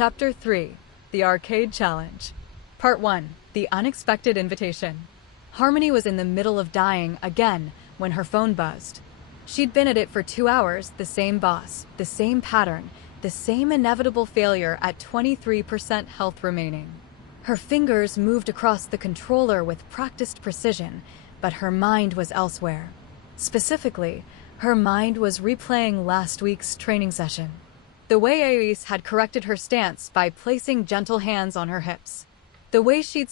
Chapter 3, The Arcade Challenge. Part 1, The Unexpected Invitation. Harmony was in the middle of dying again when her phone buzzed. She'd been at it for 2 hours, the same boss, the same pattern, the same inevitable failure at 23% health remaining. Her fingers moved across the controller with practiced precision, but her mind was elsewhere. Specifically, her mind was replaying last week's training session. The way Aois had corrected her stance by placing gentle hands on her hips. The way she'd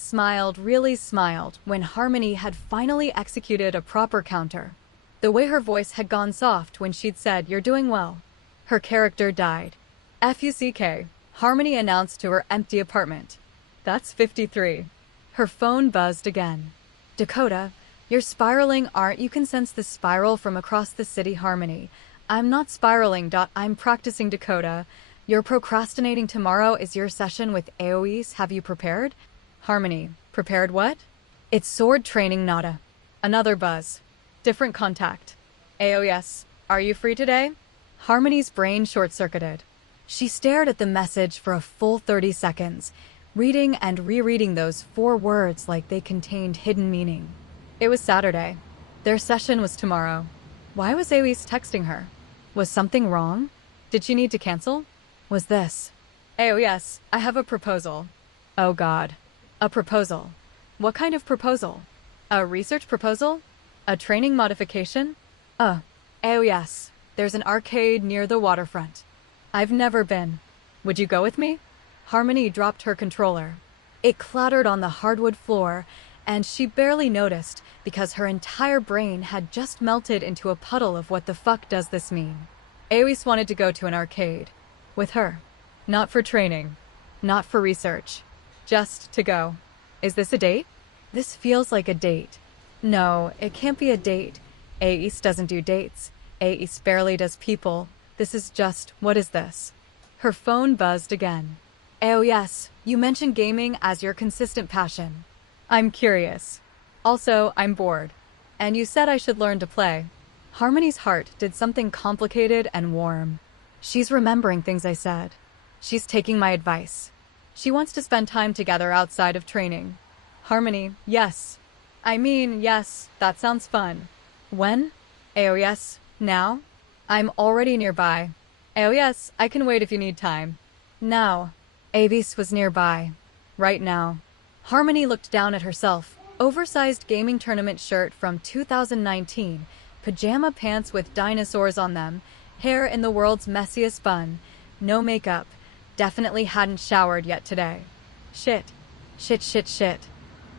really smiled when Harmony had finally executed a proper counter. The way her voice had gone soft when she'd said, "You're doing well." Her character died. "Fuck," Harmony announced to her empty apartment. "That's 53. Her phone buzzed again. "Dakota, you're spiraling, aren't you? You can sense the spiral from across the city, Harmony. "I'm not spiraling. I'm practicing, Dakota. You're procrastinating. Tomorrow is your session with Aois. Have you prepared?" Harmony, "Prepared what?" "It's sword training, nada." Another buzz. Different contact. "Aois, are you free today?" Harmony's brain short-circuited. She stared at the message for a full 30 seconds, reading and rereading those 4 words like they contained hidden meaning. It was Saturday. Their session was tomorrow. Why was Aois texting her? Was something wrong? Did she need to cancel? Was this? "Aois, I have a proposal." Oh God. A proposal. What kind of proposal? A research proposal? A training modification? Aois, there's an arcade near the waterfront. I've never been. Would you go with me? Harmony dropped her controller. It clattered on the hardwood floor, and she barely noticed because her entire brain had just melted into a puddle of what the fuck does this mean. Aois wanted to go to an arcade. With her. Not for training. Not for research. Just to go. Is this a date? This feels like a date. No, it can't be a date. Aois doesn't do dates. Aois barely does people. This is just, what is this? Her phone buzzed again. Aois, you mentioned gaming as your consistent passion. I'm curious. Also, I'm bored. And you said I should learn to play. Harmony's heart did something complicated and warm. She's remembering things I said. She's taking my advice. She wants to spend time together outside of training. Harmony, yes. Yes, that sounds fun. When? Aois, now? I'm already nearby. Aois, I can wait if you need time. Now. Aois was nearby. Right now. Harmony looked down at herself. Oversized gaming tournament shirt from 2019, pajama pants with dinosaurs on them, hair in the world's messiest bun, no makeup, definitely hadn't showered yet today. Shit.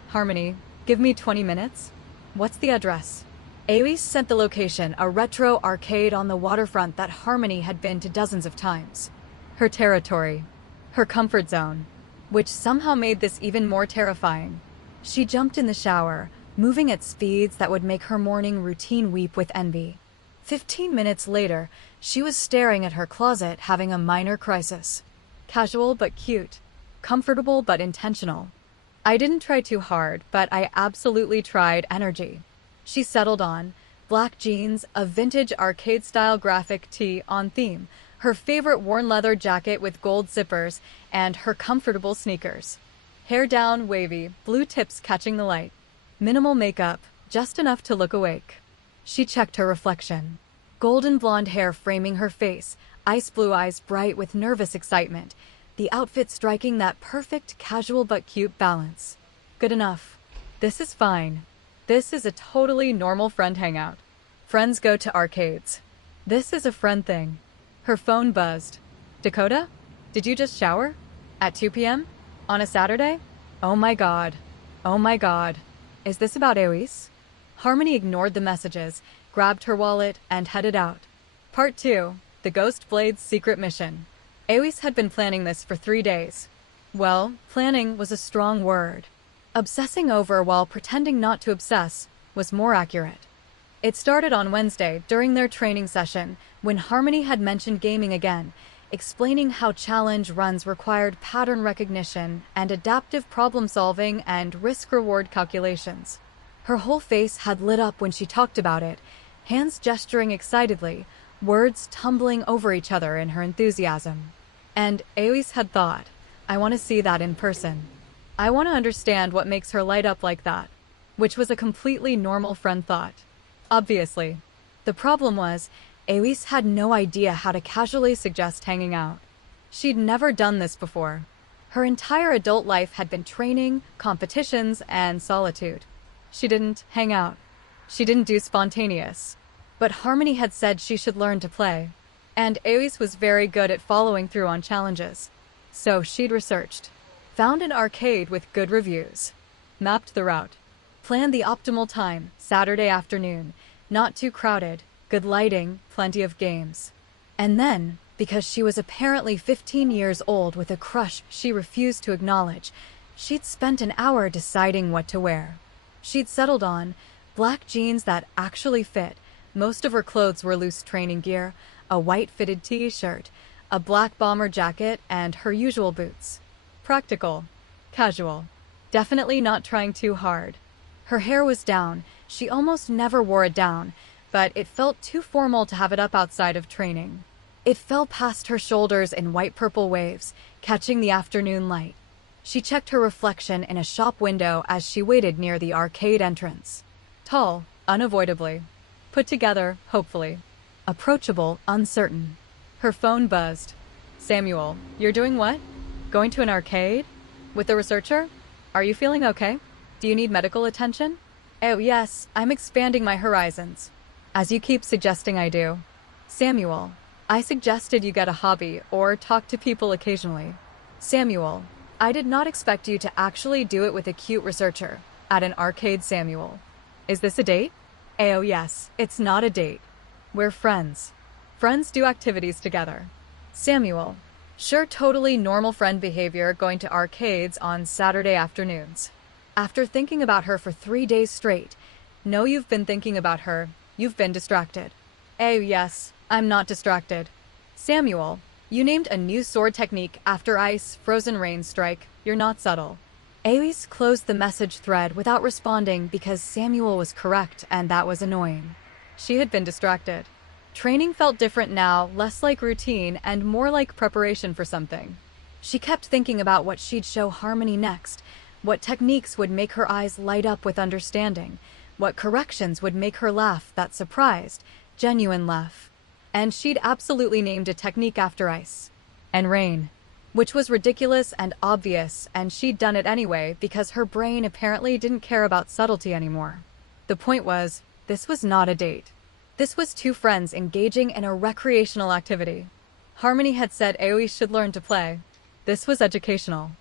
Harmony, give me 20 minutes? What's the address? Aois sent the location, a retro arcade on the waterfront that Harmony had been to dozens of times. Her territory. Her comfort zone. Which somehow made this even more terrifying. She jumped in the shower, moving at speeds that would make her morning routine weep with envy. 15 minutes later, she was staring at her closet having a minor crisis. Casual but cute. Comfortable but intentional. I didn't try too hard, but I absolutely tried energy. She settled on black jeans, a vintage arcade-style graphic tee on theme, her favorite worn leather jacket with gold zippers, and her comfortable sneakers. Hair down, wavy, blue tips catching the light. Minimal makeup, just enough to look awake. She checked her reflection. Golden blonde hair framing her face, ice blue eyes bright with nervous excitement, the outfit striking that perfect casual but cute balance. Good enough. This is fine. This is a totally normal friend hangout. Friends go to arcades. This is a friend thing. Her phone buzzed. Dakota? Did you just shower? At 2 p.m.? On a Saturday? Oh my God. Oh my God. Is this about Aois? Harmony ignored the messages, grabbed her wallet, and headed out. Part 2. The Ghost Blade's Secret Mission. Aois had been planning this for 3 days. Well, planning was a strong word. Obsessing over while pretending not to obsess was more accurate. It started on Wednesday during their training session when Harmony had mentioned gaming again, explaining how challenge runs required pattern recognition and adaptive problem-solving and risk-reward calculations. Her whole face had lit up when she talked about it, hands gesturing excitedly, words tumbling over each other in her enthusiasm. And Aois had thought, I want to see that in person. I want to understand what makes her light up like that, which was a completely normal friend thought. Obviously. The problem was, Aois had no idea how to casually suggest hanging out. She'd never done this before. Her entire adult life had been training, competitions, and solitude. She didn't hang out. She didn't do spontaneous. But Harmony had said she should learn to play. And Aois was very good at following through on challenges. So she'd researched. Found an arcade with good reviews. Mapped the route. Planned the optimal time, Saturday afternoon. Not too crowded, good lighting, plenty of games. And then, because she was apparently 15 years old with a crush she refused to acknowledge, she'd spent an hour deciding what to wear. She'd settled on black jeans that actually fit. Most of her clothes were loose training gear, a white fitted t-shirt, a black bomber jacket, and her usual boots. Practical. Casual. Definitely not trying too hard. Her hair was down. She almost never wore it down, but it felt too formal to have it up outside of training. It fell past her shoulders in white-purple waves, catching the afternoon light. She checked her reflection in a shop window as she waited near the arcade entrance. Tall, unavoidably. Put together, hopefully. Approachable, uncertain. Her phone buzzed. Samuel, you're doing what? Going to an arcade? With the researcher? Are you feeling okay? Do you need medical attention? Oh yes, I'm expanding my horizons. As you keep suggesting I do. Samuel, I suggested you get a hobby or talk to people occasionally. Samuel, I did not expect you to actually do it with a cute researcher. At an arcade, Samuel. Is this a date? Oh yes, it's not a date. We're friends. Friends do activities together. Samuel, sure, totally normal friend behavior going to arcades on Saturday afternoons. After thinking about her for 3 days straight. No, you've been thinking about her. You've been distracted. Oh yes, I'm not distracted. Samuel, you named a new sword technique after ice, frozen rain strike. You're not subtle. Aois closed the message thread without responding because Samuel was correct and that was annoying. She had been distracted. Training felt different now, less like routine and more like preparation for something. She kept thinking about what she'd show Harmony next, what techniques would make her eyes light up with understanding, what corrections would make her laugh, that surprised, genuine laugh. And she'd absolutely named a technique after ice. And rain. Which was ridiculous and obvious, and she'd done it anyway because her brain apparently didn't care about subtlety anymore. The point was, this was not a date. This was two friends engaging in a recreational activity. Harmony had said Aois should learn to play. This was educational.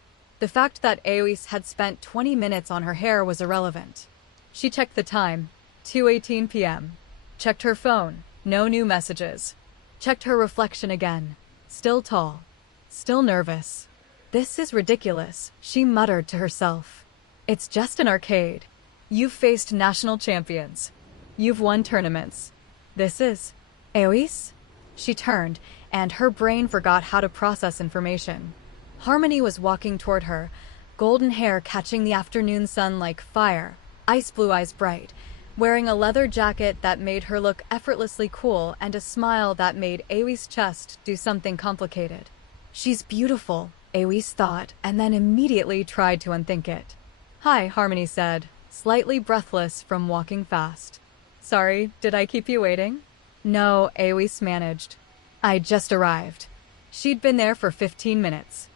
The fact that Aois had spent 20 minutes on her hair was irrelevant. She checked the time, 2:18 p.m. Checked her phone, no new messages. Checked her reflection again, still tall, still nervous. This is ridiculous, she muttered to herself. It's just an arcade. You've faced national champions. You've won tournaments. This is Aois? She turned, and her brain forgot how to process information. Harmony was walking toward her, golden hair catching the afternoon sun like fire, ice blue eyes bright, wearing a leather jacket that made her look effortlessly cool and a smile that made Aois' chest do something complicated. She's beautiful, Aois thought, and then immediately tried to unthink it. Hi, Harmony said, slightly breathless from walking fast. Sorry, did I keep you waiting? No, Aois managed. I just arrived. She'd been there for 15 minutes.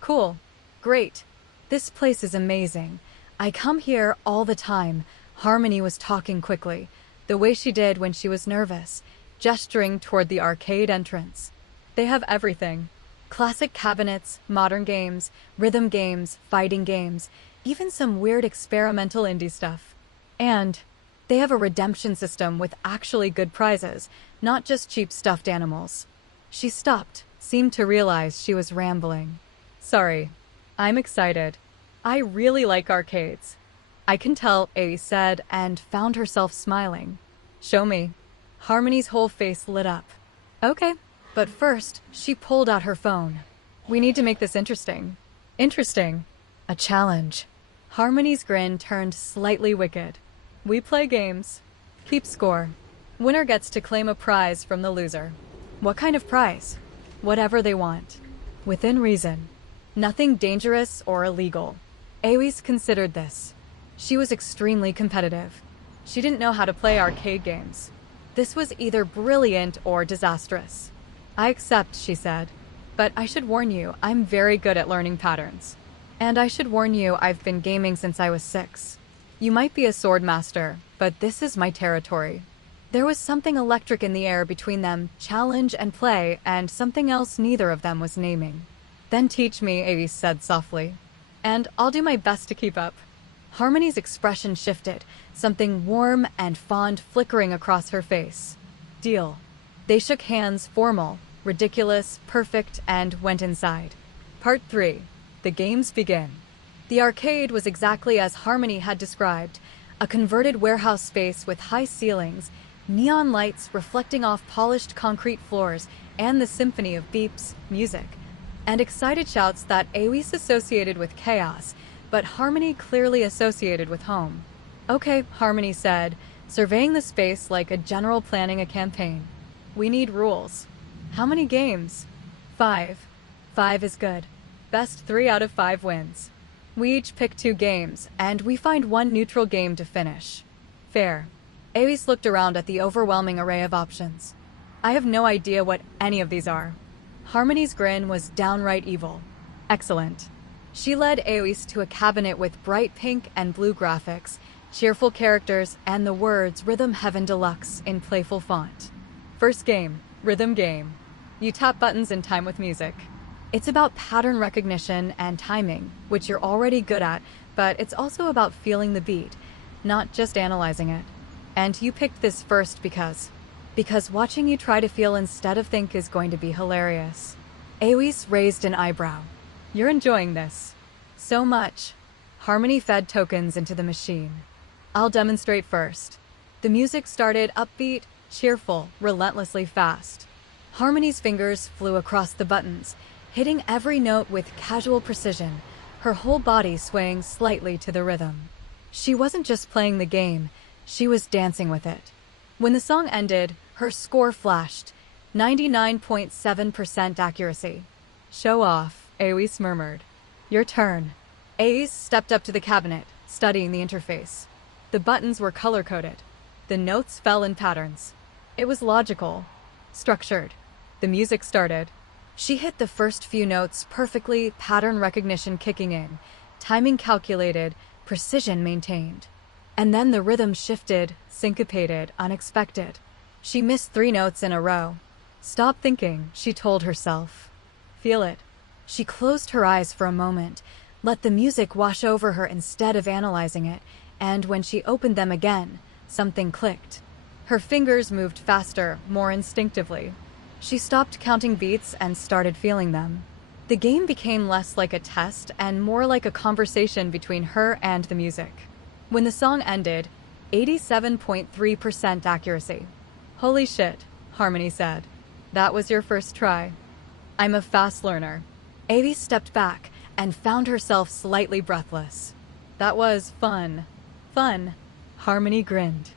Cool. Great. This place is amazing. I come here all the time. Harmony was talking quickly, the way she did when she was nervous, gesturing toward the arcade entrance. They have everything. Classic cabinets, modern games, rhythm games, fighting games, even some weird experimental indie stuff. And they have a redemption system with actually good prizes, not just cheap stuffed animals. She stopped, seemed to realize she was rambling. Sorry. I'm excited. I really like arcades. I can tell, Aois said, and found herself smiling. Show me. Harmony's whole face lit up. Okay. But first, she pulled out her phone. We need to make this interesting. Interesting. A challenge. Harmony's grin turned slightly wicked. We play games. Keep score. Winner gets to claim a prize from the loser. What kind of prize? Whatever they want. Within reason. Nothing dangerous or illegal. Aoi's considered this. She was extremely competitive. She didn't know how to play arcade games. This was either brilliant or disastrous. I accept, she said. But I should warn you, I'm very good at learning patterns. And I should warn you, I've been gaming since I was 6. You might be a sword master, but this is my territory. There was something electric in the air between them, challenge and play, and something else neither of them was naming. Then teach me, Aoi's said softly. And I'll do my best to keep up. Harmony's expression shifted, something warm and fond flickering across her face. Deal. They shook hands, formal, ridiculous, perfect, and went inside. Part 3. The games begin. The arcade was exactly as Harmony had described, a converted warehouse space with high ceilings, neon lights reflecting off polished concrete floors, and the symphony of beeps, music, and excited shouts that Aoi's associated with chaos, but Harmony clearly associated with home. Okay, Harmony said, surveying the space like a general planning a campaign. We need rules. How many games? 5. 5 is good. Best 3 out of 5 wins. We each pick 2 games, and we find 1 neutral game to finish. Fair. Aoi's looked around at the overwhelming array of options. I have no idea what any of these are. Harmony's grin was downright evil. Excellent. She led Aoi's to a cabinet with bright pink and blue graphics, cheerful characters, and the words Rhythm Heaven Deluxe in playful font. First game, rhythm game. You tap buttons in time with music. It's about pattern recognition and timing, which you're already good at, but it's also about feeling the beat, not just analyzing it. And you picked this first because watching you try to feel instead of think is going to be hilarious. Aoi's raised an eyebrow. You're enjoying this. So much. Harmony fed tokens into the machine. I'll demonstrate first. The music started upbeat, cheerful, relentlessly fast. Harmony's fingers flew across the buttons, hitting every note with casual precision, her whole body swaying slightly to the rhythm. She wasn't just playing the game, she was dancing with it. When the song ended, her score flashed, 99.7% accuracy. Show off, Aoi's murmured. Your turn. Aoi's stepped up to the cabinet, studying the interface. The buttons were color-coded. The notes fell in patterns. It was logical, structured. The music started. She hit the first few notes perfectly, pattern recognition kicking in, timing calculated, precision maintained. And then the rhythm shifted, syncopated, unexpected. She missed 3 notes in a row. Stop thinking, she told herself. Feel it. She closed her eyes for a moment, let the music wash over her instead of analyzing it, and when she opened them again, something clicked. Her fingers moved faster, more instinctively. She stopped counting beats and started feeling them. The game became less like a test and more like a conversation between her and the music. When the song ended, 87.3% accuracy. Holy shit, Harmony said. That was your first try. I'm a fast learner. Aoi stepped back and found herself slightly breathless. That was fun. Fun. Harmony grinned.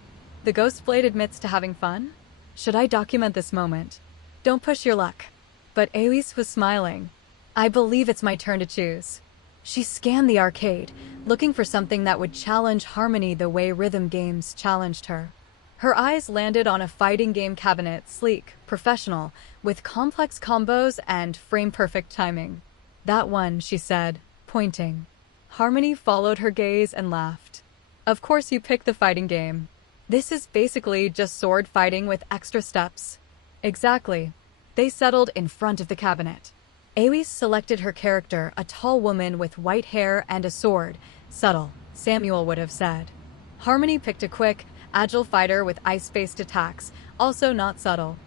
The ghost blade admits to having fun? Should I document this moment? Don't push your luck. But Aoi's was smiling. I believe it's my turn to choose. She scanned the arcade, looking for something that would challenge Harmony the way rhythm games challenged her. Her eyes landed on a fighting game cabinet, sleek, professional, with complex combos and frame-perfect timing. That one, she said, pointing. Harmony followed her gaze and laughed. Of course you picked the fighting game. This is basically just sword fighting with extra steps. Exactly. They settled in front of the cabinet. Aoi's selected her character, a tall woman with white hair and a sword. Subtle, Samuel would have said. Harmony picked a quick, agile fighter with ice-based attacks, also not subtle.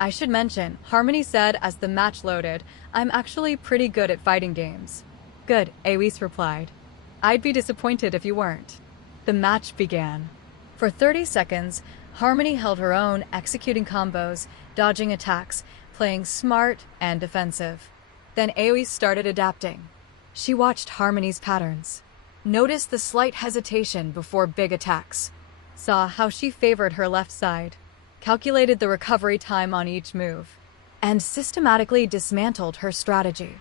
I should mention, Harmony said as the match loaded, I'm actually pretty good at fighting games. Good, Aoi's replied. I'd be disappointed if you weren't. The match began. For 30 seconds, Harmony held her own, executing combos, dodging attacks, playing smart and defensive. Then Aoi started adapting. She watched Harmony's patterns, noticed the slight hesitation before big attacks, saw how she favored her left side, calculated the recovery time on each move, and systematically dismantled her strategy.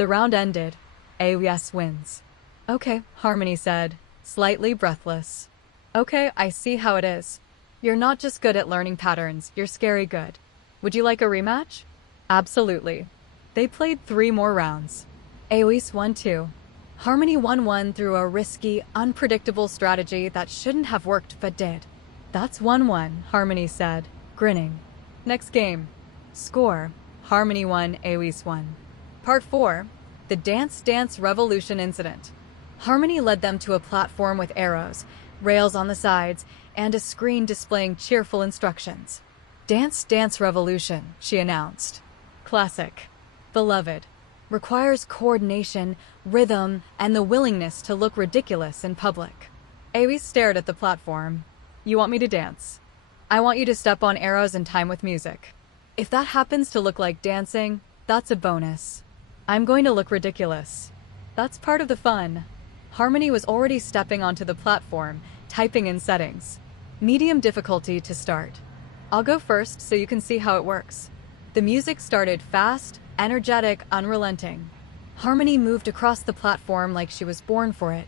The round ended. AOS wins. Okay, Harmony said, slightly breathless. Okay, I see how it is. You're not just good at learning patterns, you're scary good. Would you like a rematch? Absolutely. They played 3 more rounds. AOS won 2. Harmony won 1 through a risky, unpredictable strategy that shouldn't have worked but did. That's 1-1, Harmony said, grinning. Next game. Score. Harmony won, AOS won. Part 4. The Dance Dance Revolution Incident. Harmony led them to a platform with arrows, rails on the sides, and a screen displaying cheerful instructions. Dance Dance Revolution, she announced. Classic. Beloved. Requires coordination, rhythm, and the willingness to look ridiculous in public. AOS stared at the platform. You want me to dance? I want you to step on arrows in time with music. If that happens to look like dancing, that's a bonus. I'm going to look ridiculous. That's part of the fun. Harmony was already stepping onto the platform, typing in settings. Medium difficulty to start. I'll go first so you can see how it works. The music started fast, energetic, unrelenting. Harmony moved across the platform like she was born for it,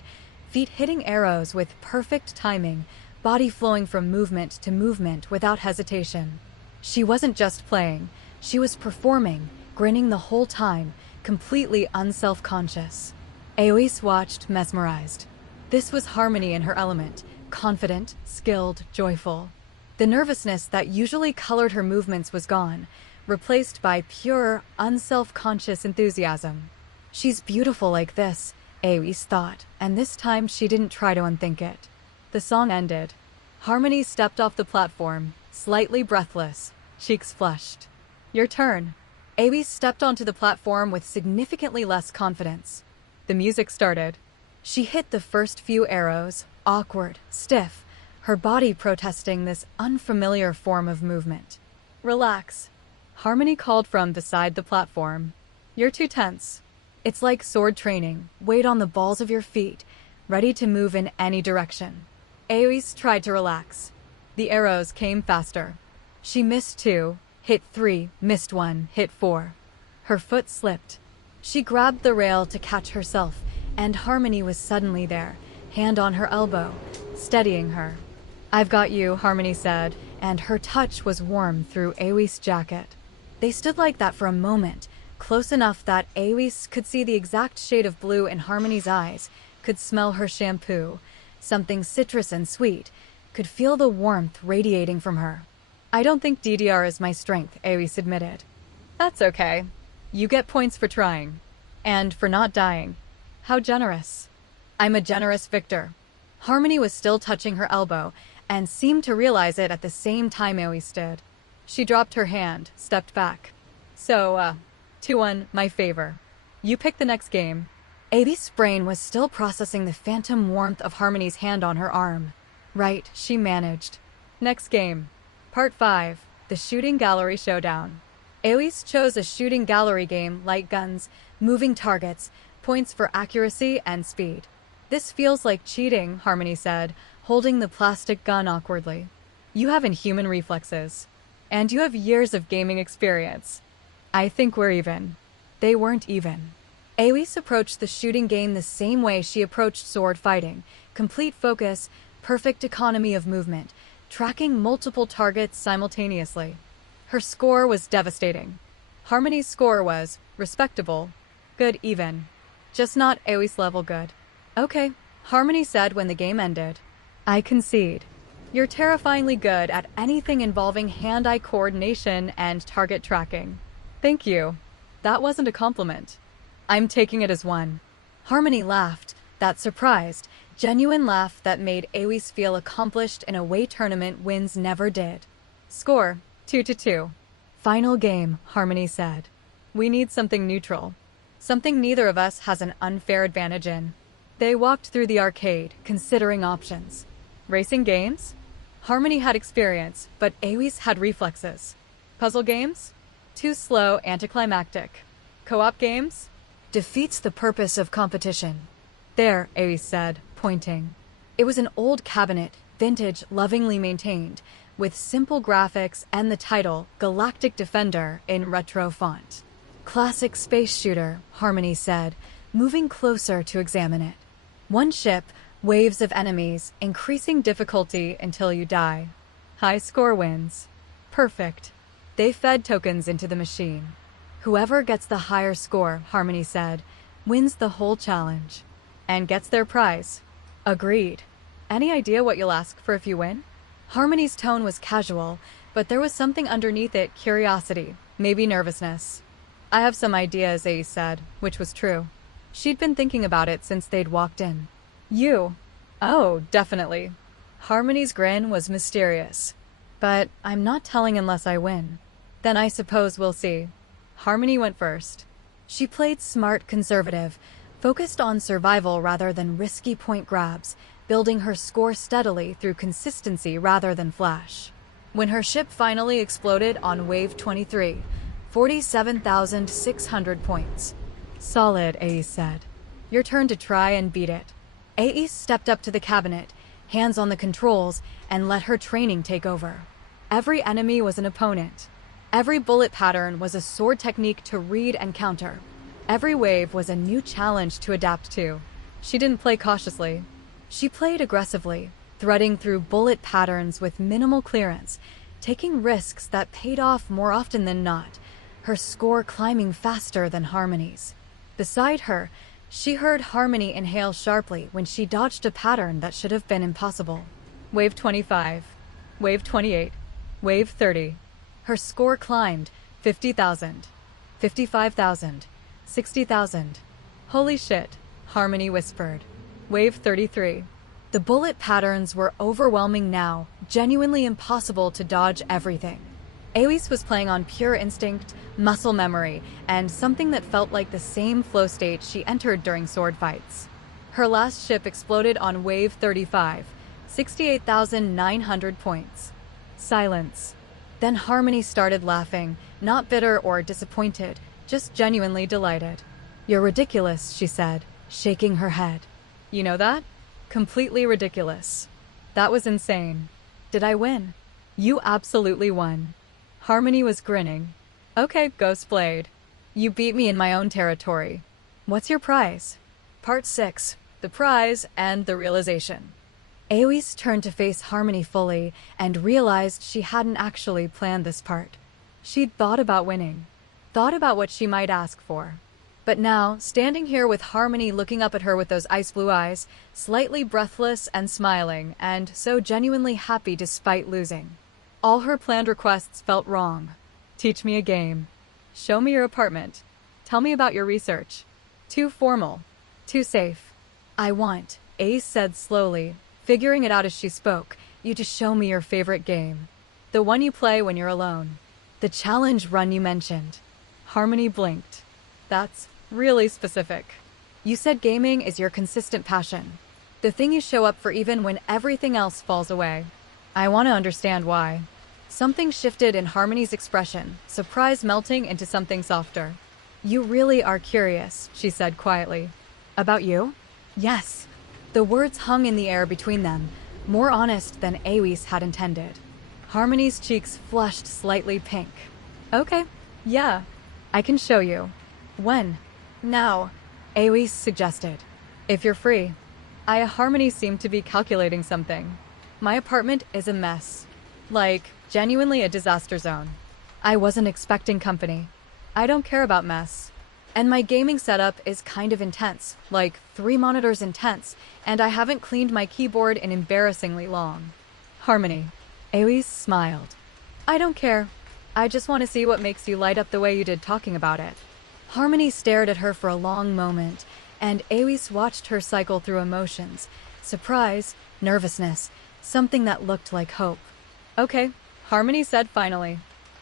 feet hitting arrows with perfect timing, body flowing from movement to movement without hesitation. She wasn't just playing, she was performing, grinning the whole time, completely unself-conscious. AOS watched, mesmerized. This was Harmony in her element, confident, skilled, joyful. The nervousness that usually colored her movements was gone, replaced by pure, unself-conscious enthusiasm. She's beautiful like this, AOS thought, and this time she didn't try to unthink it. The song ended. Harmony stepped off the platform, slightly breathless, cheeks flushed. Your turn. AOS stepped onto the platform with significantly less confidence. The music started. She hit the first few arrows, awkward, stiff, her body protesting this unfamiliar form of movement. Relax. Harmony called from beside the platform. You're too tense. It's like sword training, weight on the balls of your feet, ready to move in any direction. AOS tried to relax. The arrows came faster. She missed 2, hit 3, missed 1, hit 4. Her foot slipped. She grabbed the rail to catch herself, and Harmony was suddenly there, hand on her elbow, steadying her. I've got you, Harmony said, and her touch was warm through AOS' jacket. They stood like that for a moment, close enough that AOS could see the exact shade of blue in Harmony's eyes, could smell her shampoo, something citrus and sweet, could feel the warmth radiating from her. I don't think DDR is my strength, AOS admitted. That's okay. You get points for trying. And for not dying. How generous. I'm a generous victor. Harmony was still touching her elbow, and seemed to realize it at the same time AOS did. She dropped her hand, stepped back. So, 2-1, my favor. You pick the next game. AOS' brain was still processing the phantom warmth of Harmony's hand on her arm. Right, she managed. Next game. Part 5, the Shooting Gallery Showdown. AOS chose a shooting gallery game, light guns, moving targets, points for accuracy and speed. This feels like cheating, Harmony said, holding the plastic gun awkwardly. You have inhuman reflexes. And you have years of gaming experience. I think we're even. They weren't even. AOS approached the shooting game the same way she approached sword fighting. Complete focus, perfect economy of movement, tracking multiple targets simultaneously. Her score was devastating. Harmony's score was respectable, good even. Just not AOS level good. Okay, Harmony said when the game ended. I concede. You're terrifyingly good at anything involving hand-eye coordination and target tracking. Thank you. That wasn't a compliment. I'm taking it as one. Harmony laughed, that surprised, genuine laugh that made AOS feel accomplished in a way tournament wins never did. Score, 2-2. Final game, Harmony said. We need something neutral. Something neither of us has an unfair advantage in. They walked through the arcade, considering options. Racing games? Harmony had experience, but AOS had reflexes. Puzzle games? Too slow, anticlimactic. Co-op games? Defeats the purpose of competition. There, AOS said, pointing. It was an old cabinet, vintage, lovingly maintained, with simple graphics and the title, Galactic Defender, in retro font. Classic space shooter, Harmony said, moving closer to examine it. One ship, waves of enemies, increasing difficulty until you die. High score wins. Perfect. They fed tokens into the machine. Whoever gets the higher score, Harmony said, wins the whole challenge. And gets their prize. Agreed. Any idea what you'll ask for if you win? Harmony's tone was casual, but there was something underneath it, curiosity, maybe nervousness. I have some ideas, Ace said, which was true. She'd been thinking about it since they'd walked in. You? Oh, definitely. Harmony's grin was mysterious. But I'm not telling unless I win. Then I suppose we'll see. Harmony went first. She played smart conservative, focused on survival rather than risky point grabs, building her score steadily through consistency rather than flash. When her ship finally exploded on Wave 23, 47,600 points. Solid, Ace said. Your turn to try and beat it. Ace stepped up to the cabinet, hands on the controls, and let her training take over. Every enemy was an opponent. Every bullet pattern was a sword technique to read and counter. Every wave was a new challenge to adapt to. She didn't play cautiously. She played aggressively, threading through bullet patterns with minimal clearance, taking risks that paid off more often than not, her score climbing faster than Harmony's. Beside her, she heard Harmony inhale sharply when she dodged a pattern that should have been impossible. Wave 25, Wave 28, Wave 30. Her score climbed 50,000, 55,000, 60,000. Holy shit, Harmony whispered. Wave 33. The bullet patterns were overwhelming now, genuinely impossible to dodge everything. Ace was playing on pure instinct, muscle memory, and something that felt like the same flow state she entered during sword fights. Her last ship exploded on Wave 35, 68,900 points. Silence. Then Harmony started laughing, not bitter or disappointed, just genuinely delighted. You're ridiculous, she said, shaking her head. You know that? Completely ridiculous. That was insane. Did I win? You absolutely won. Harmony was grinning. Okay, Ghost Blade. You beat me in my own territory. What's your prize? Part 6. The prize and the realization. Aoi's turned to face Harmony fully and realized she hadn't actually planned this part. She'd thought about winning. Thought about what she might ask for. But now, standing here with Harmony looking up at her with those ice blue eyes, slightly breathless and smiling, and so genuinely happy despite losing. All her planned requests felt wrong. Teach me a game. Show me your apartment. Tell me about your research. Too formal. Too safe. I want, Ace said slowly, figuring it out as she spoke, you to show me your favorite game. The one you play when you're alone. The challenge run you mentioned. Harmony blinked. That's really specific. You said gaming is your consistent passion. The thing you show up for even when everything else falls away. I want to understand why. Something shifted in Harmony's expression, surprise melting into something softer. You really are curious, she said quietly. About you? Yes. The words hung in the air between them, more honest than Aoi's had intended. Harmony's cheeks flushed slightly pink. Okay, yeah, I can show you. When? Now, Aois suggested. If you're free. Harmony seemed to be calculating something. My apartment is a mess. Like, genuinely a disaster zone. I wasn't expecting company. I don't care about mess. And my gaming setup is kind of intense, like 3 monitors intense, and I haven't cleaned my keyboard in embarrassingly long. Harmony. Aois smiled. I don't care. I just want to see what makes you light up the way you did talking about it. Harmony stared at her for a long moment, and Aois watched her cycle through emotions. Surprise, nervousness, something that looked like hope. Okay, Harmony said finally.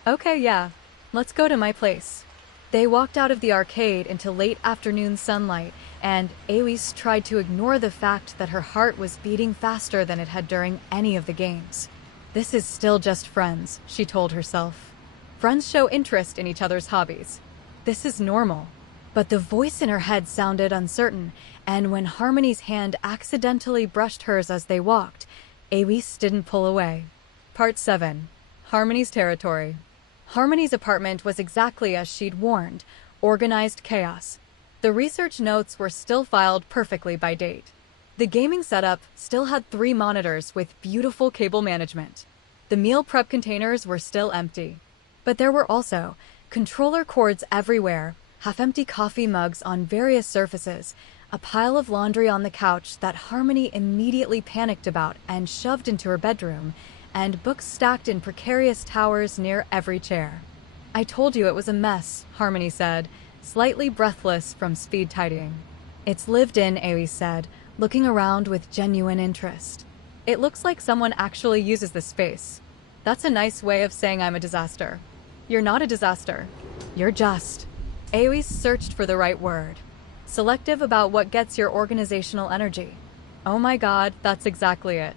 Okay, yeah, let's go to my place. They walked out of the arcade into late afternoon sunlight, and Aois tried to ignore the fact that her heart was beating faster than it had during any of the games. This is still just friends, she told herself. Friends show interest in each other's hobbies. This is normal. But the voice in her head sounded uncertain, and when Harmony's hand accidentally brushed hers as they walked, Aois didn't pull away. Part 7. Harmony's territory. Harmony's apartment was exactly as she'd warned, Organized chaos. The research notes were still filed perfectly by date. The gaming setup still had 3 monitors with beautiful cable management. The meal prep containers were still empty. But there were also controller cords everywhere, half-empty coffee mugs on various surfaces, a pile of laundry on the couch that Harmony immediately panicked about and shoved into her bedroom, and books stacked in precarious towers near every chair. "I told you it was a mess," Harmony said, slightly breathless from speed tidying. "It's lived in," Aoife said, looking around with genuine interest. "It looks like someone actually uses this space. That's a nice way of saying I'm a disaster." "You're not a disaster. You're just." Aoife searched for the right word. "Selective about what gets your organizational energy." "Oh my god, that's exactly it."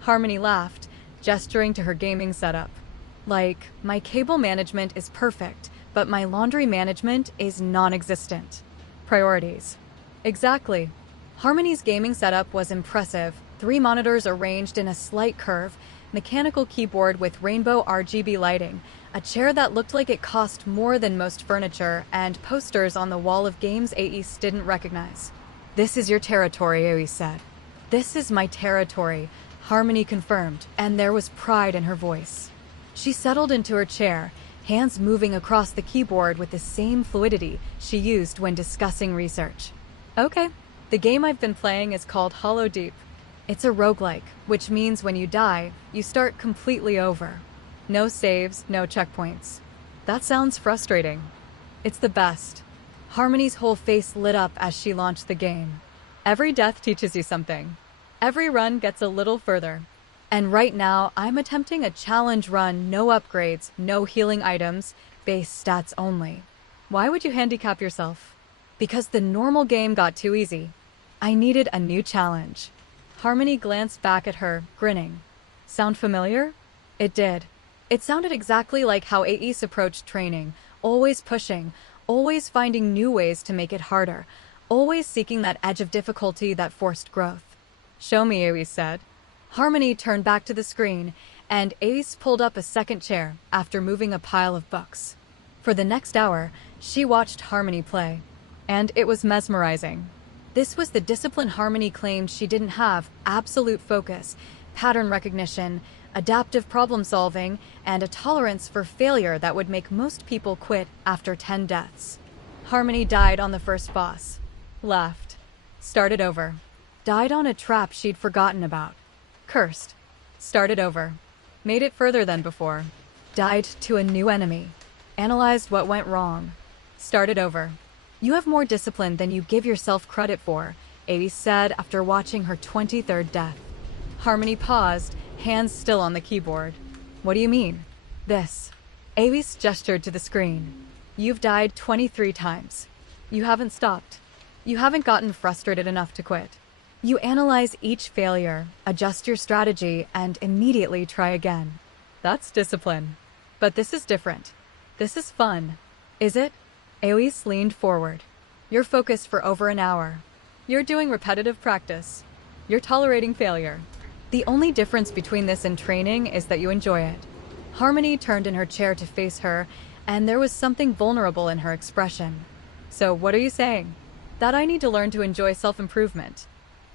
Harmony laughed, gesturing to her gaming setup. "Like, my cable management is perfect, but my laundry management is non-existent." Priorities. Exactly. Harmony's gaming setup was impressive. 3 monitors arranged in a slight curve, mechanical keyboard with rainbow RGB lighting, a chair that looked like it cost more than most furniture, and posters on the wall of games Aoife didn't recognize. "This is your territory," Aoife said. "This is my territory," Harmony confirmed, and there was pride in her voice. She settled into her chair, hands moving across the keyboard with the same fluidity she used when discussing research. "Okay, the game I've been playing is called Hollow Deep. It's a roguelike, which means when you die, you start completely over. No saves, no checkpoints." "That sounds frustrating." "It's the best." Harmony's whole face lit up as she launched the game. "Every death teaches you something. Every run gets a little further. And right now, I'm attempting a challenge run, no upgrades, no healing items, base stats only." "Why would you handicap yourself?" "Because the normal game got too easy. I needed a new challenge." Harmony glanced back at her, grinning. "Sound familiar?" It did. It sounded exactly like how Aoife approached training, always pushing, always finding new ways to make it harder, always seeking that edge of difficulty that forced growth. "Show me," Aoife said. Harmony turned back to the screen, and Ace pulled up a second chair after moving a pile of books. For the next hour, she watched Harmony play, and it was mesmerizing. This was the discipline Harmony claimed she didn't have: absolute focus, pattern recognition, adaptive problem solving, and a tolerance for failure that would make most people quit after 10 deaths. Harmony died on the first boss. Laughed. Started over. Died on a trap she'd forgotten about. Cursed. Started over. Made it further than before. Died to a new enemy. Analyzed what went wrong. Started over. "You have more discipline than you give yourself credit for," Ace said after watching her 23rd death. Harmony paused, hands still on the keyboard. "What do you mean?" "This." Ace gestured to the screen. "You've died 23 times. You haven't stopped. You haven't gotten frustrated enough to quit. You analyze each failure, adjust your strategy, and immediately try again. That's discipline. But this is different. This is fun." "Is it?" Aoife leaned forward. "You're focused for over an hour. You're doing repetitive practice. You're tolerating failure. The only difference between this and training is that you enjoy it." Harmony turned in her chair to face her, and there was something vulnerable in her expression. "So what are you saying? That I need to learn to enjoy self-improvement?"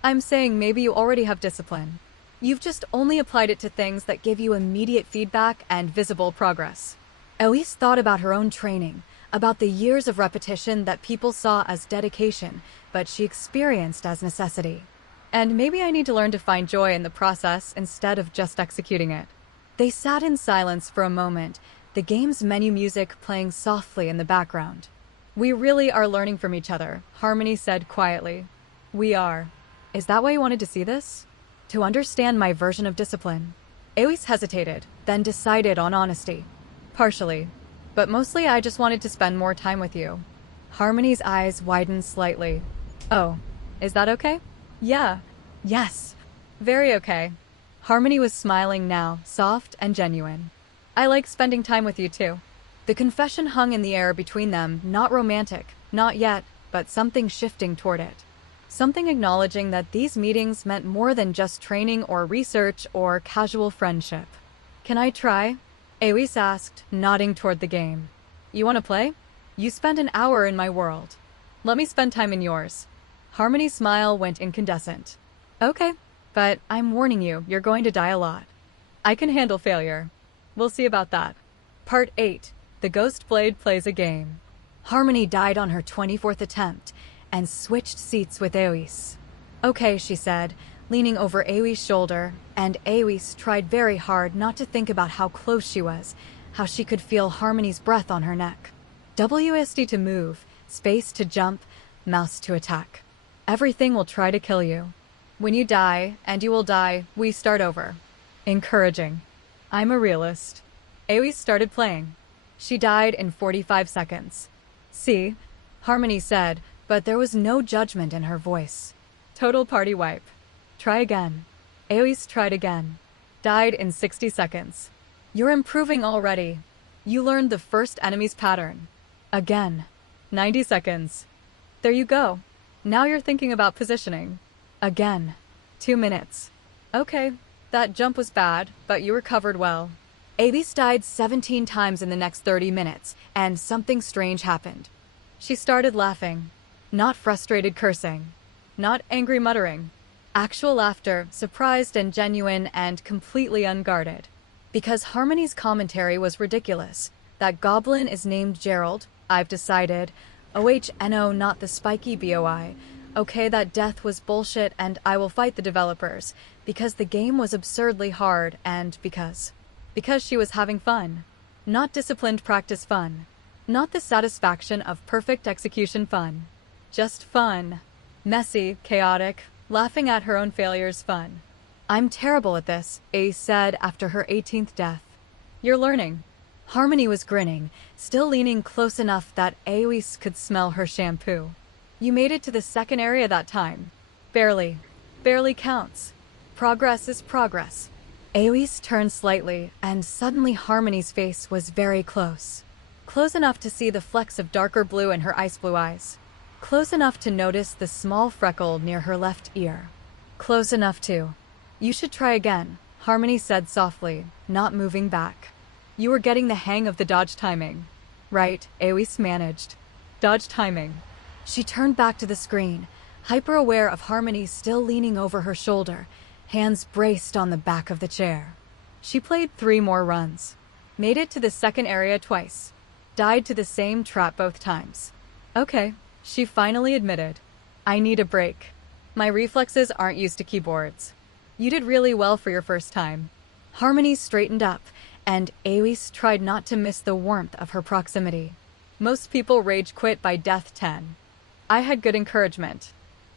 "I'm saying maybe you already have discipline. You've just only applied it to things that give you immediate feedback and visible progress." Aoife thought about her own training, about the years of repetition that people saw as dedication, but she experienced as necessity. "And maybe I need to learn to find joy in the process instead of just executing it." They sat in silence for a moment, the game's menu music playing softly in the background. "We really are learning from each other," Harmony said quietly. "We are. Is that why you wanted to see this? To understand my version of discipline?" Aoife hesitated, then decided on honesty. "Partially. But mostly I just wanted to spend more time with you." Harmony's eyes widened slightly. "Oh, is that okay?" "Yeah. Yes. Very okay." Harmony was smiling now, soft and genuine. "I like spending time with you too." The confession hung in the air between them, not romantic, not yet, but something shifting toward it. Something acknowledging that these meetings meant more than just training or research or casual friendship. "Can I try?" Aoife asked, nodding toward the game. "You want to play?" You spend an hour in my world. Let me spend time in yours. Harmony's smile went incandescent. Okay, but I'm warning you, you're going to die a lot. I can handle failure. We'll see about that. Part 8. The Ghost Blade Plays a Game. Harmony died on her 24th attempt and switched seats with Eowys. Okay, she said, leaning over Eowys' shoulder, and Eowys tried very hard not to think about how close she was, how she could feel Harmony's breath on her neck. WSD to move, space to jump, mouse to attack. Everything will try to kill you. When you die, and you will die, we start over. Encouraging. I'm a realist. Eowys started playing. She died in 45 seconds. See, Harmony said, but there was no judgment in her voice. Total party wipe. Try again. Eowys tried again. Died in 60 seconds. You're improving already. You learned the first enemy's pattern. Again. 90 seconds. There you go. Now you're thinking about positioning. Again. 2 minutes. Okay, that jump was bad, but you recovered well. Eowys died 17 times in the next 30 minutes, and something strange happened. She started laughing. Not frustrated cursing. Not angry muttering. Actual laughter, surprised and genuine and completely unguarded. Because Harmony's commentary was ridiculous. That goblin is named Gerald, I've decided. OHNO, not the spiky BOI. Okay, that death was bullshit and I will fight the developers. Because the game was absurdly hard and because she was having fun. Not disciplined practice fun. Not the satisfaction of perfect execution fun. Just fun. Messy, chaotic, laughing at her own failures fun. I'm terrible at this, Ace said after her 18th death. You're learning. Harmony was grinning, still leaning close enough that Eowys could smell her shampoo. You made it to the second area that time. Barely. Barely counts. Progress is progress. Eowys turned slightly, and suddenly Harmony's face was very close. Close enough to see the flecks of darker blue in her ice blue eyes. Close enough to notice the small freckle near her left ear. Close enough to. You should try again, Harmony said softly, not moving back. You were getting the hang of the dodge timing. Right, Eowys managed. Dodge timing. She turned back to the screen, hyper-aware of Harmony still leaning over her shoulder, hands braced on the back of the chair. She played 3 more runs. Made it to the second area twice. Died to the same trap both times. Okay, she finally admitted. I need a break. My reflexes aren't used to keyboards. You did really well for your first time. Harmony straightened up, and Eowys tried not to miss the warmth of her proximity. Most people rage quit by death 10. I had good encouragement.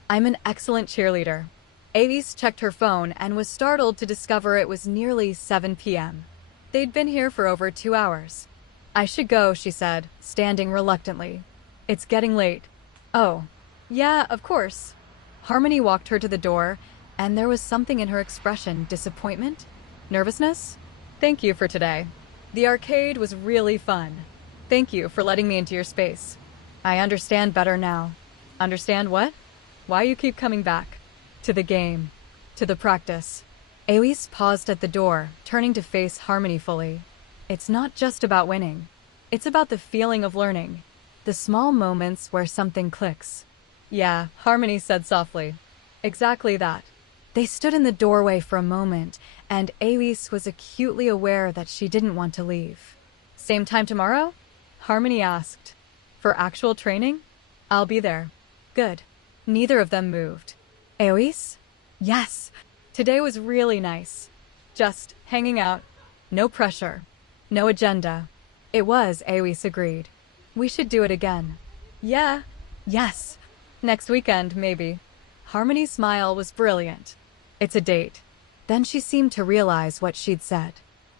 I'm an excellent cheerleader. Eowys checked her phone and was startled to discover it was nearly 7 p.m. They'd been here for over 2 hours. I should go, she said, standing reluctantly. It's getting late. Oh, yeah, of course. Harmony walked her to the door, and there was something in her expression. Disappointment? Nervousness? Thank you for today. The arcade was really fun. Thank you for letting me into your space. I understand better now. Understand what? Why you keep coming back. To the game. To the practice. Eowys paused at the door, turning to face Harmony fully. It's not just about winning. It's about the feeling of learning. The small moments where something clicks. Yeah, Harmony said softly. Exactly that. They stood in the doorway for a moment, and Eowys was acutely aware that she didn't want to leave. Same time tomorrow? Harmony asked. For actual training? I'll be there. Good. Neither of them moved. Eowys? Yes. Today was really nice. Just hanging out. No pressure. No agenda. It was, Eowys agreed. We should do it again. Yeah. Yes. Next weekend, maybe. Harmony's smile was brilliant. It's a date. Then she seemed to realize what she'd said.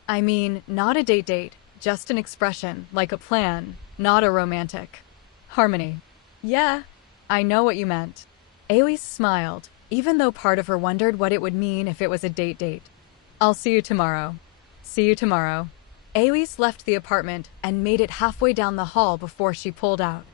I mean, not a date, just an expression, like a plan, not a romantic. Harmony. Yeah, I know what you meant. Eowys smiled, even though part of her wondered what it would mean if it was a date. I'll see you tomorrow. See you tomorrow. Eowys left the apartment and made it halfway down the hall before she pulled out.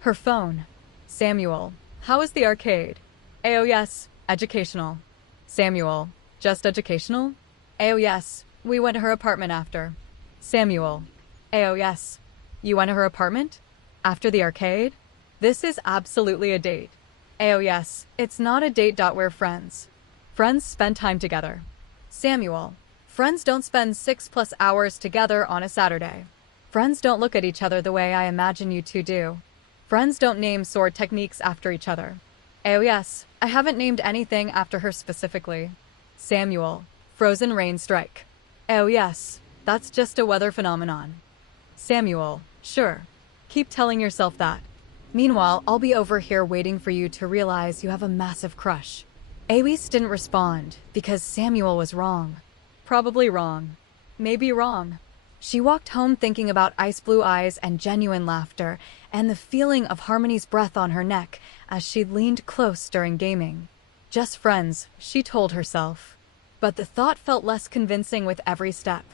Her phone. Samuel. How is the arcade? Oh yes, educational. Samuel. Just educational? Oh yes, we went to her apartment after. Samuel. Oh yes. You went to her apartment? After the arcade? This is absolutely a date. Oh yes, it's not a date. We're friends. Friends spend time together. Samuel, friends don't spend 6+ hours together on a Saturday. Friends don't look at each other the way I imagine you two do. Friends don't name sword techniques after each other. Oh yes, I haven't named anything after her specifically. Samuel, frozen rain strike. Oh yes, that's just a weather phenomenon. Samuel, sure. Keep telling yourself that. Meanwhile, I'll be over here waiting for you to realize you have a massive crush. Awis didn't respond because Samuel was wrong. Probably wrong. Maybe wrong. She walked home thinking about ice blue eyes and genuine laughter, and the feeling of Harmony's breath on her neck as she leaned close during gaming. Just friends, she told herself. But the thought felt less convincing with every step.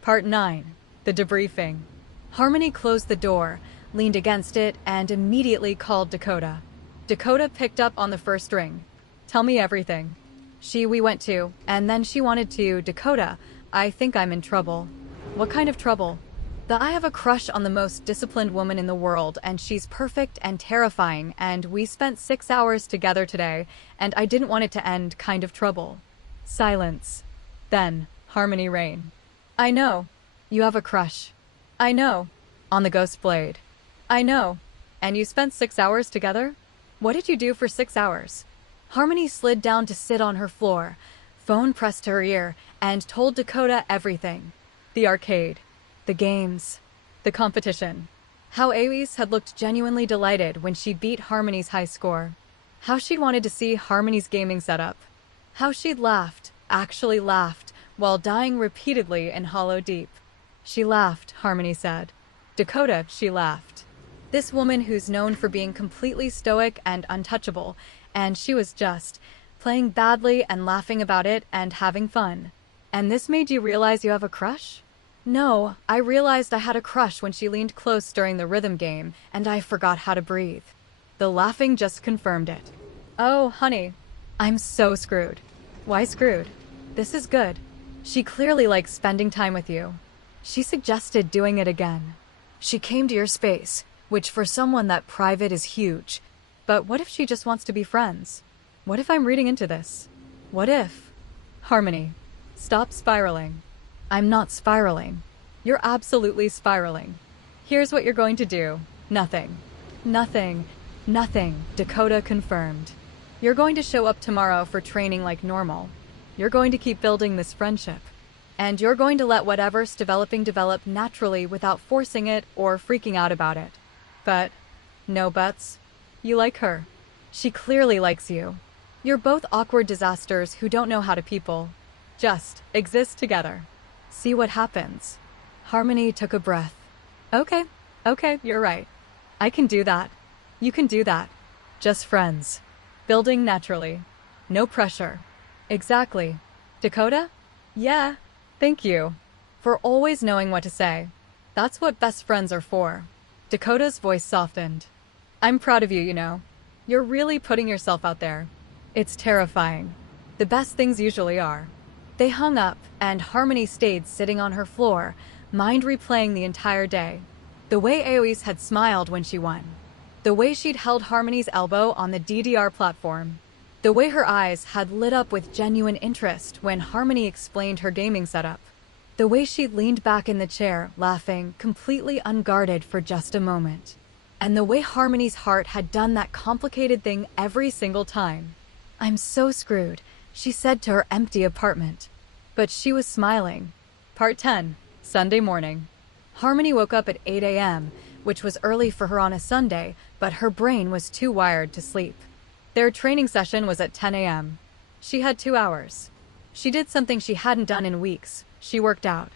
Part 9. The debriefing. Harmony closed the door, leaned against it, and immediately called Dakota. Dakota picked up on the first ring. Tell me everything. We went to, and then she wanted to, Dakota, I think I'm in trouble. What kind of trouble? I have a crush on the most disciplined woman in the world, and she's perfect and terrifying, and we spent 6 hours together today, and I didn't want it to end kind of trouble. Silence. Then, Harmony Rain. I know. You have a crush. I know. On the Ghost Blade. I know. And you spent 6 hours together? What did you do for 6 hours? Harmony slid down to sit on her floor, phone pressed to her ear, and told Dakota everything. The arcade. The games. The competition. How Awis had looked genuinely delighted when she beat Harmony's high score. How she'd wanted to see Harmony's gaming setup. How she'd laughed, actually laughed, while dying repeatedly in Hollow Deep. She laughed, Harmony said. Dakota, she laughed. This woman who's known for being completely stoic and untouchable, and she was just playing badly and laughing about it and having fun. And this made you realize you have a crush? No, I realized I had a crush when she leaned close during the rhythm game, and I forgot how to breathe. The laughing just confirmed it. Oh, honey, I'm so screwed. Why screwed? This is good. She clearly likes spending time with you. She suggested doing it again. She came to your space, which for someone that private is huge. But what if she just wants to be friends? What if I'm reading into this? What if? Harmony, stop spiraling. I'm not spiraling. You're absolutely spiraling. Here's what you're going to do. Nothing. Nothing. Nothing, Dakota confirmed. You're going to show up tomorrow for training like normal. You're going to keep building this friendship. And you're going to let whatever's developing develop naturally without forcing it or freaking out about it. But, no buts. You like her. She clearly likes you. You're both awkward disasters who don't know how to people. Just exist together. See what happens. Harmony took a breath. Okay, you're right. I can do that. You can do that. Just friends. Building naturally. No pressure. Exactly. Dakota? Yeah. Thank you. For always knowing what to say. That's what best friends are for. Dakota's voice softened. I'm proud of you, you know. You're really putting yourself out there. It's terrifying. The best things usually are. They hung up, and Harmony stayed sitting on her floor, mind replaying the entire day. The way Awis had smiled when she won. The way she'd held Harmony's elbow on the DDR platform. The way her eyes had lit up with genuine interest when Harmony explained her gaming setup. The way she'd leaned back in the chair, laughing, completely unguarded for just a moment. And the way Harmony's heart had done that complicated thing every single time. I'm so screwed, she said to her empty apartment. But she was smiling. Part 10. Sunday morning. Harmony woke up at 8 a.m., which was early for her on a Sunday, but her brain was too wired to sleep. Their training session was at 10 a.m. She had 2 hours. She did something she hadn't done in weeks. She worked out.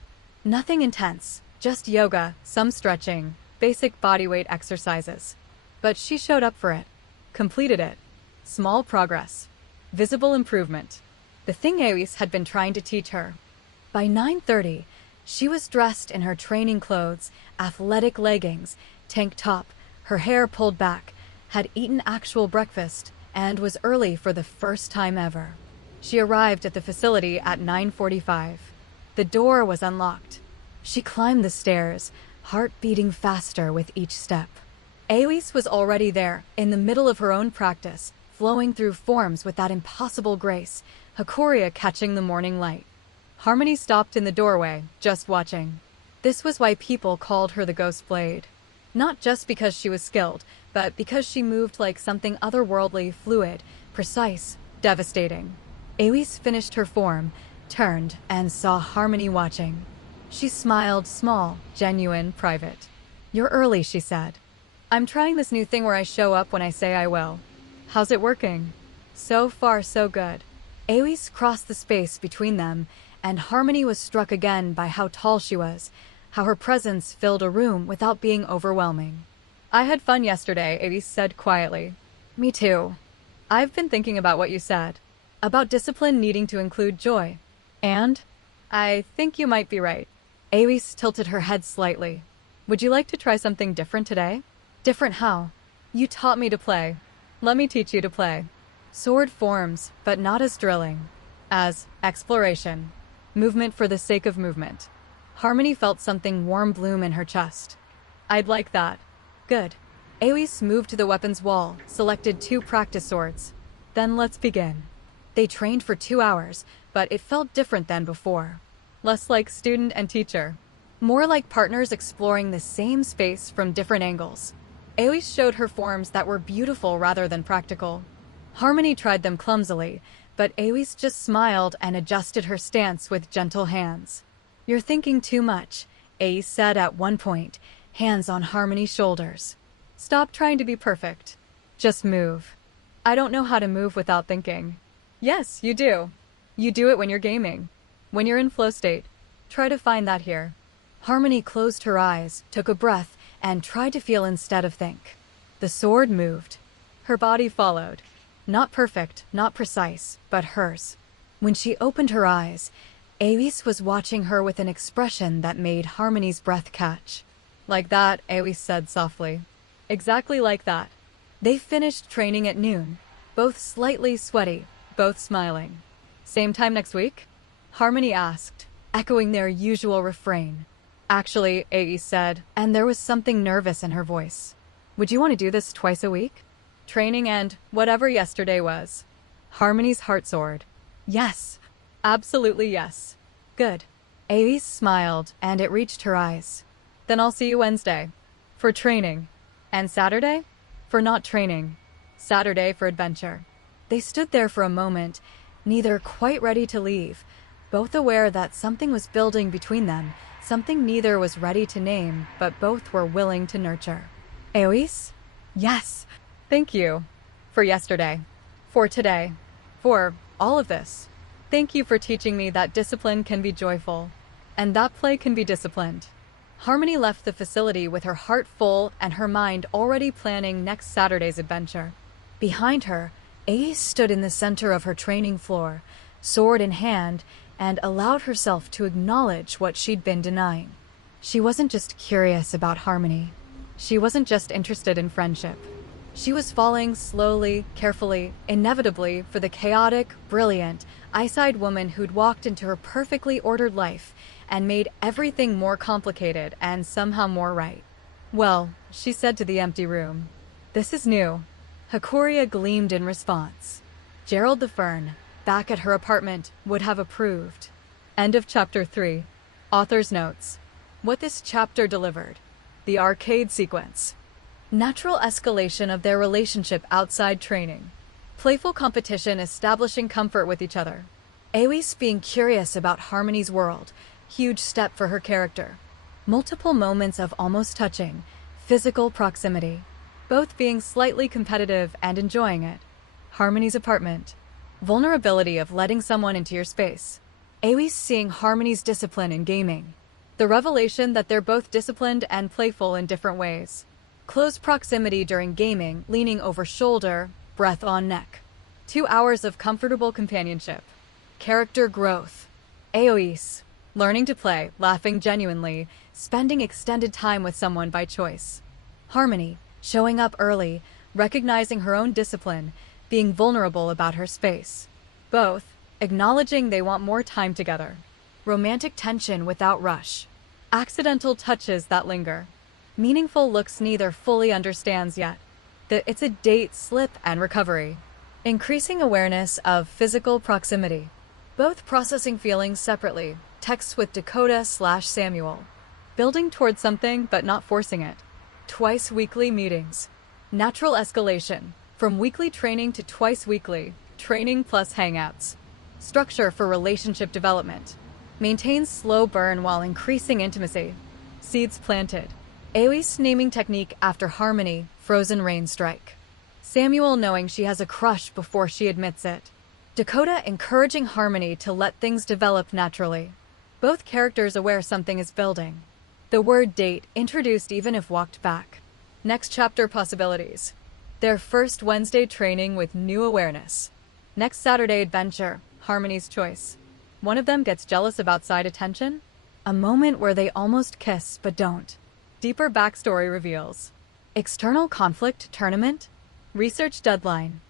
Nothing intense, just yoga, some stretching, basic bodyweight exercises. But she showed up for it. Completed it. Small progress. Visible improvement. The thing Awis had been trying to teach her. By 9:30, she was dressed in her training clothes, athletic leggings, tank top, her hair pulled back, had eaten actual breakfast, and was early for the first time ever. She arrived at the facility at 9:45. The door was unlocked. She climbed the stairs, heart beating faster with each step. Aois was already there, in the middle of her own practice, flowing through forms with that impossible grace, Hakoria catching the morning light. Harmony stopped in the doorway, just watching. This was why people called her the Ghost Blade. Not just because she was skilled, but because she moved like something otherworldly, fluid, precise, devastating. Aois finished her form, turned, and saw Harmony watching. She smiled, small, genuine, private. "You're early," she said. "I'm trying this new thing where I show up when I say I will. How's it working?" So far, so good. Aois crossed the space between them, and Harmony was struck again by how tall she was, how her presence filled a room without being overwhelming. "I had fun yesterday," Aois said quietly. "Me too. I've been thinking about what you said. About discipline needing to include joy. And I think you might be right." Aois tilted her head slightly. "Would you like to try something different today?" "Different how?" "You taught me to play. Let me teach you to play. Sword forms, but not as drilling. As exploration. Movement for the sake of movement." Harmony felt something warm bloom in her chest. "I'd like that." "Good." Aois moved to the weapons wall, selected 2 practice swords. "Then let's begin." They trained for 2 hours, but it felt different than before. Less like student and teacher. More like partners exploring the same space from different angles. Aois showed her forms that were beautiful rather than practical. Harmony tried them clumsily, but Aois just smiled and adjusted her stance with gentle hands. "You're thinking too much," Aois said at one point, hands on Harmony's shoulders. "Stop trying to be perfect. Just move." "I don't know how to move without thinking." "Yes, you do. You do it when you're gaming. When you're in flow state. Try to find that here." Harmony closed her eyes, took a breath, and tried to feel instead of think. The sword moved. Her body followed. Not perfect, not precise, but hers. When she opened her eyes, Aois was watching her with an expression that made Harmony's breath catch. "Like that," Aois said softly. "Exactly like that." They finished training at noon, both slightly sweaty, both smiling. "Same time next week?" Harmony asked, echoing their usual refrain. "Actually," Aois said, and there was something nervous in her voice. "Would you want to do this twice a week? Training and whatever yesterday was." Harmony's heart soared. "Yes. Absolutely yes." "Good." Aois smiled, and it reached her eyes. "Then I'll see you Wednesday. For training. And Saturday? For not training. Saturday for adventure." They stood there for a moment, neither quite ready to leave, both aware that something was building between them, something neither was ready to name, but both were willing to nurture. "Aois?" "Yes." "Thank you. For yesterday. For today. For all of this. Thank you for teaching me that discipline can be joyful. And that play can be disciplined." Harmony left the facility with her heart full and her mind already planning next Saturday's adventure. Behind her, Aois stood in the center of her training floor, sword in hand, and allowed herself to acknowledge what she'd been denying. She wasn't just curious about Harmony. She wasn't just interested in friendship. She was falling slowly, carefully, inevitably for the chaotic, brilliant, ice-eyed woman who'd walked into her perfectly ordered life and made everything more complicated and somehow more right. "Well," she said to the empty room, "this is new." Hakoria gleamed in response. Gerald the Fern, back at her apartment, would have approved. End of Chapter 3. Author's notes. What this chapter delivered. The arcade sequence. Natural escalation of their relationship outside training. Playful competition establishing comfort with each other. Aois being curious about Harmony's world. Huge step for her character. Multiple moments of almost touching. Physical proximity. Both being slightly competitive and enjoying it. Harmony's apartment. Vulnerability of letting someone into your space. Aois seeing Harmony's discipline in gaming. The revelation that they're both disciplined and playful in different ways. Close proximity during gaming, leaning over shoulder, breath on neck. 2 hours of comfortable companionship. Character growth. Aois, learning to play, laughing genuinely, spending extended time with someone by choice. Harmony, showing up early, recognizing her own discipline, being vulnerable about her space. Both, acknowledging they want more time together. Romantic tension without rush. Accidental touches that linger. Meaningful looks neither fully understands yet. It's a date, slip, and recovery. Increasing awareness of physical proximity. Both processing feelings separately. Texts with Dakota/Samuel. Building towards something but not forcing it. Twice weekly meetings. Natural escalation. From weekly training to twice weekly. Training plus hangouts. Structure for relationship development. Maintains slow burn while increasing intimacy. Seeds planted. Aoi's naming technique after Harmony, Frozen Rain Strike. Samuel knowing she has a crush before she admits it. Dakota encouraging Harmony to let things develop naturally. Both characters aware something is building. The word date introduced even if walked back. Next chapter possibilities. Their first Wednesday training with new awareness. Next Saturday adventure, Harmony's choice. One of them gets jealous of outside attention. A moment where they almost kiss but don't. Deeper backstory reveals. External conflict tournament. Research deadline.